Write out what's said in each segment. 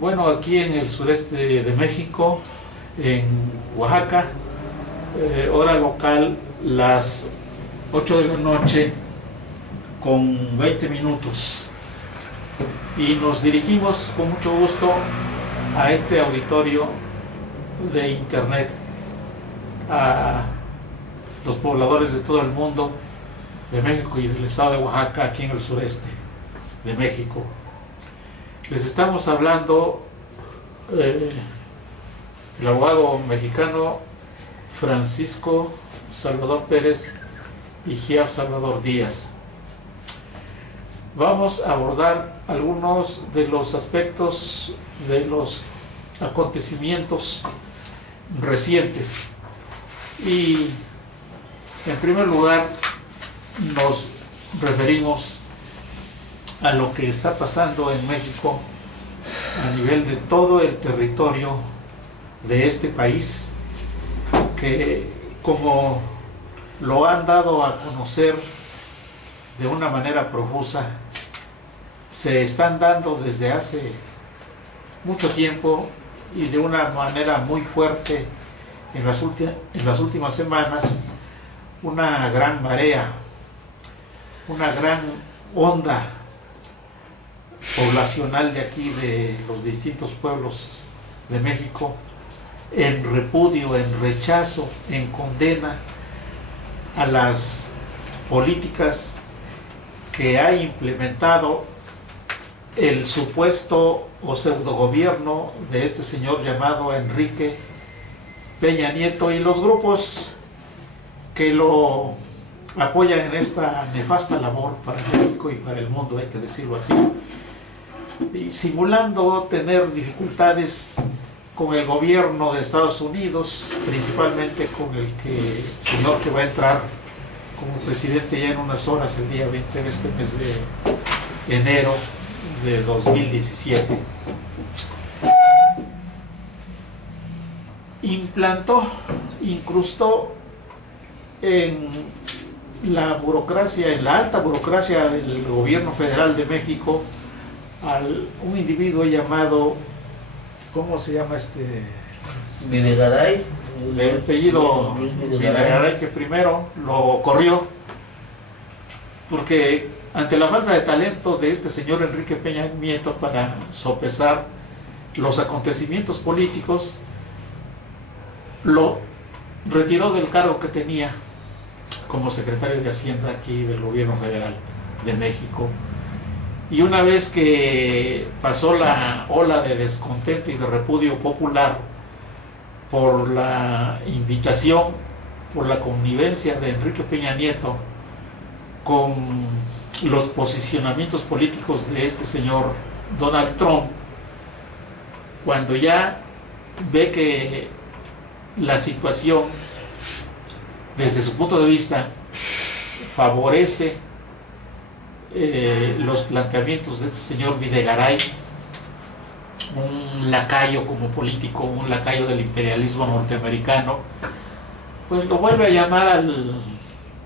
Bueno, aquí en el sureste de México, en Oaxaca, hora local, las 8 de la noche con 20 minutos. Y nos dirigimos con mucho gusto a este auditorio de internet, a los pobladores de todo el mundo, de México y del estado de Oaxaca, aquí en el sureste de México. Les estamos hablando el abogado mexicano Francisco Salvador Pérez y Giap Salvador Díaz. Vamos a abordar algunos de los aspectos de los acontecimientos recientes. Y en primer lugar nos referimos a lo que está pasando en México a nivel de todo el territorio de este país, que como lo han dado a conocer de una manera profusa, se están dando desde hace mucho tiempo y de una manera muy fuerte en las últimas semanas, una gran marea, una gran onda poblacional de aquí, de los distintos pueblos de México, en repudio, en rechazo, en condena a las políticas que ha implementado el supuesto o pseudogobierno de este señor llamado Enrique Peña Nieto y los grupos que lo apoyan en esta nefasta labor para México y para el mundo, hay que decirlo así, y simulando tener dificultades con el gobierno de Estados Unidos, principalmente con el señor que va a entrar como presidente ya en unas horas, el día 20 de este mes de enero de 2017. Incrustó en la burocracia, en la alta burocracia del gobierno federal de México, un individuo llamado, ¿cómo se llama este? Videgaray. El apellido Videgaray, que primero lo corrió porque ante la falta de talento de este señor Enrique Peña Nieto para sopesar los acontecimientos políticos, lo retiró del cargo que tenía como secretario de Hacienda aquí del gobierno federal de México. Y una vez que pasó la ola de descontento y de repudio popular por la invitación, por la connivencia de Enrique Peña Nieto con los posicionamientos políticos de este señor Donald Trump, cuando ya ve que la situación desde su punto de vista favorece los planteamientos de este señor Videgaray, un lacayo como político, un lacayo del imperialismo norteamericano, pues lo vuelve a llamar al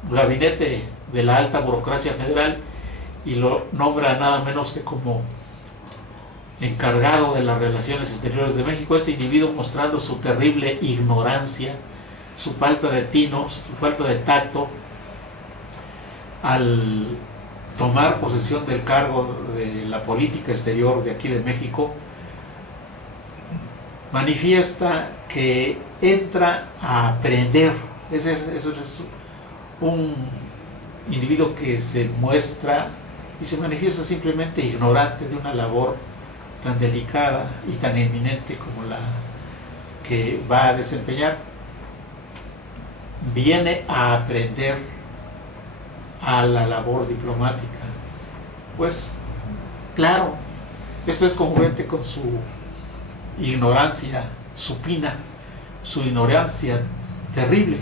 gabinete de la alta burocracia federal y lo nombra nada menos que como encargado de las relaciones exteriores de México. Este individuo, mostrando su terrible ignorancia, su falta de tino, su falta de tacto, al tomar posesión del cargo de la política exterior de aquí de México, manifiesta que entra a aprender. Eso es un individuo que se muestra y se manifiesta simplemente ignorante de una labor tan delicada y tan eminente como la que va a desempeñar. Viene a aprender a la labor diplomática. Pues claro, esto es congruente con su ignorancia supina, su ignorancia terrible,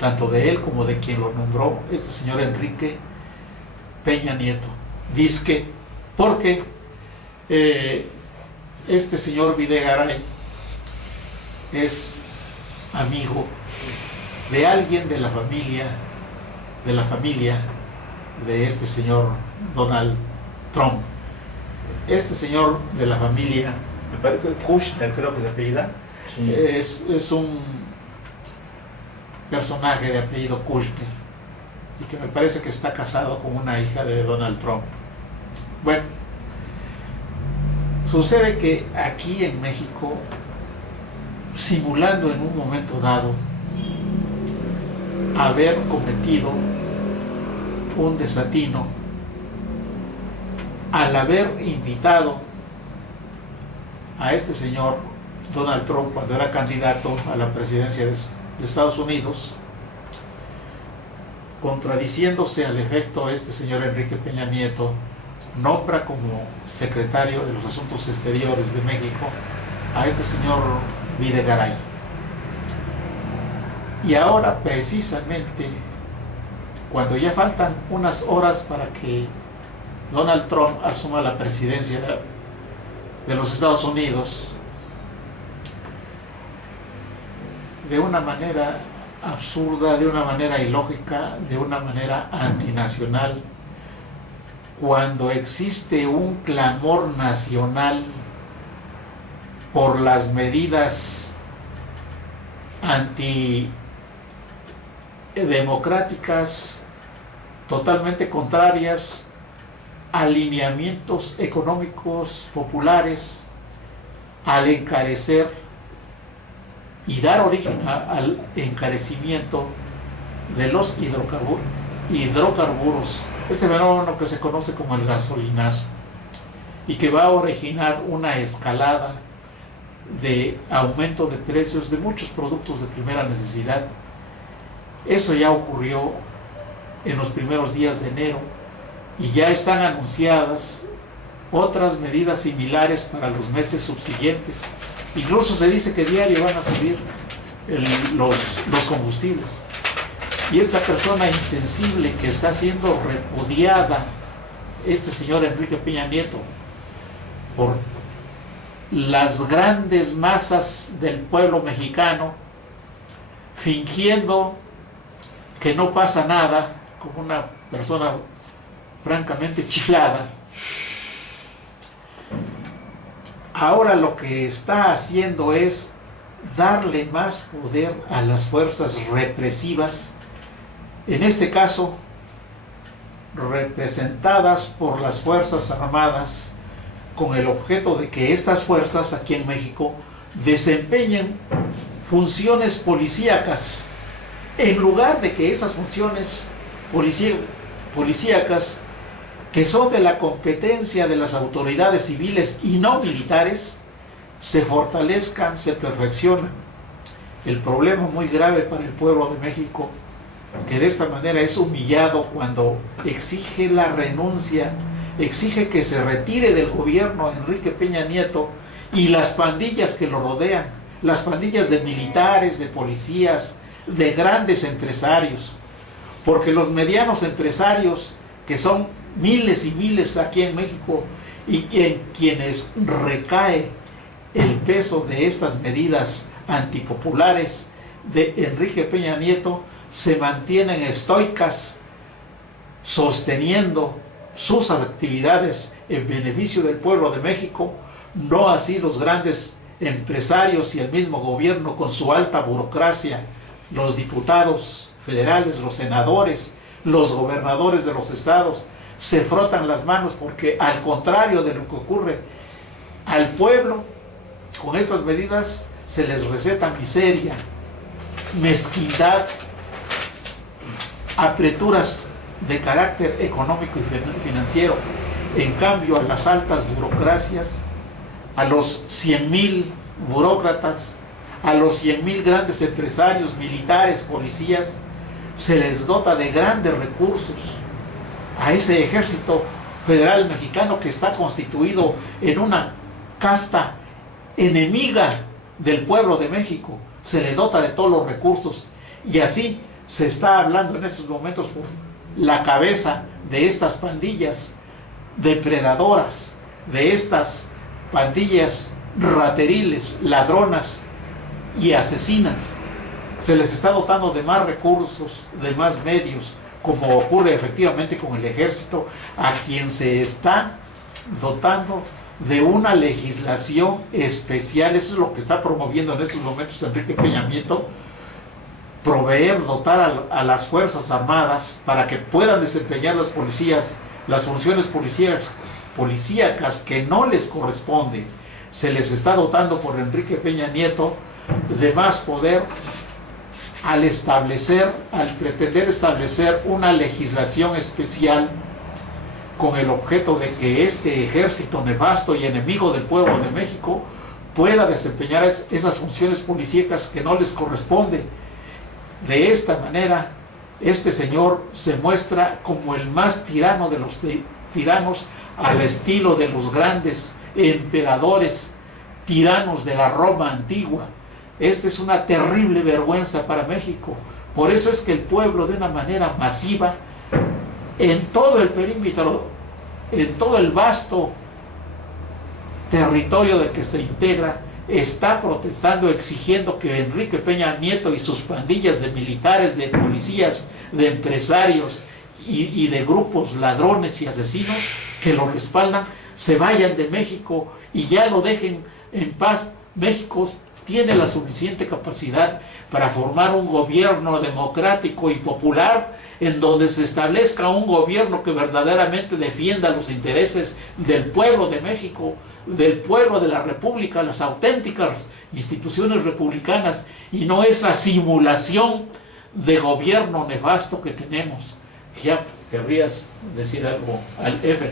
tanto de él como de quien lo nombró, este señor Enrique Peña Nieto. Dizque porque este señor Videgaray es amigo de alguien de la familia de este señor Donald Trump. este señor de la familia, me parece que Kushner, creo que se apellida, Sí. es un personaje de apellido Kushner y que me parece que está casado con una hija de Donald Trump. Bueno, sucede que aquí en México, simulando en un momento dado haber cometido un desatino al haber invitado a este señor Donald Trump, cuando era candidato a la presidencia de Estados Unidos, contradiciéndose al efecto, este señor Enrique Peña Nieto nombra como secretario de los Asuntos Exteriores de México a este señor Videgaray. Y ahora, precisamente, cuando ya faltan unas horas para que Donald Trump asuma la presidencia de los Estados Unidos, de una manera absurda, de una manera ilógica, de una manera antinacional, cuando existe un clamor nacional por las medidas antidemocráticas, totalmente contrarias a lineamientos económicos populares, al encarecer y dar origen al encarecimiento de los hidrocarburos, este fenómeno que se conoce como el gasolinazo, y que va a originar una escalada de aumento de precios de muchos productos de primera necesidad. Eso ya ocurrió en los primeros días de enero y ya están anunciadas otras medidas similares para los meses subsiguientes. Incluso se dice que diario van a subir los combustibles. Y esta persona insensible que está siendo repudiada, este señor Enrique Peña Nieto, por las grandes masas del pueblo mexicano, fingiendo que no pasa nada, como una persona francamente chiflada, ahora lo que está haciendo es darle más poder a las fuerzas represivas, en este caso representadas por las Fuerzas Armadas, con el objeto de que estas fuerzas aquí en México desempeñen funciones policíacas, en lugar de que esas funciones policíacas, que son de la competencia de las autoridades civiles y no militares, se fortalezcan, se perfeccionan. El problema muy grave para el pueblo de México, que de esta manera es humillado cuando exige la renuncia, exige que se retire del gobierno Enrique Peña Nieto y las pandillas que lo rodean, las pandillas de militares, de policías, de grandes empresarios, porque los medianos empresarios, que son miles y miles aquí en México, y en quienes recae el peso de estas medidas antipopulares de Enrique Peña Nieto, se mantienen estoicas, sosteniendo sus actividades en beneficio del pueblo de México, no así los grandes empresarios y el mismo gobierno con su alta burocracia, los diputados federales, los senadores, los gobernadores de los estados, se frotan las manos porque, al contrario de lo que ocurre al pueblo, con estas medidas se les receta miseria, mezquindad, apreturas de carácter económico y financiero. En cambio, a las altas burocracias, a los 100,000 burócratas, a los 100,000 grandes empresarios, militares, policías, se les dota de grandes recursos. A ese ejército federal mexicano, que está constituido en una casta enemiga del pueblo de México, se le dota de todos los recursos, y así se está hablando en estos momentos por la cabeza de estas pandillas depredadoras, de estas pandillas rateriles, ladronas y asesinas. Se les está dotando de más recursos, de más medios, como ocurre efectivamente con el ejército, a quien se está dotando de una legislación especial. Eso es lo que está promoviendo en estos momentos Enrique Peña Nieto, proveer, dotar a las Fuerzas Armadas para que puedan desempeñar las policías las funciones policíacas que no les corresponde. Se les está dotando por Enrique Peña Nieto de más poder al pretender establecer una legislación especial con el objeto de que este ejército nefasto y enemigo del pueblo de México pueda desempeñar esas funciones policíacas que no les corresponde. De esta manera, este señor se muestra como el más tirano de los tiranos, al estilo de los grandes emperadores tiranos de la Roma antigua. Esta es una terrible vergüenza para México. Por eso es que el pueblo, de una manera masiva, en todo el perímetro, en todo el vasto territorio de que se integra, está protestando, exigiendo que Enrique Peña Nieto y sus pandillas de militares, de policías, de empresarios y de grupos ladrones y asesinos que lo respaldan, se vayan de México y ya lo dejen en paz. México tiene la suficiente capacidad para formar un gobierno democrático y popular, en donde se establezca un gobierno que verdaderamente defienda los intereses del pueblo de México, del pueblo de la República, las auténticas instituciones republicanas, y no esa simulación de gobierno nefasto que tenemos. Ya querrías decir algo al Efe.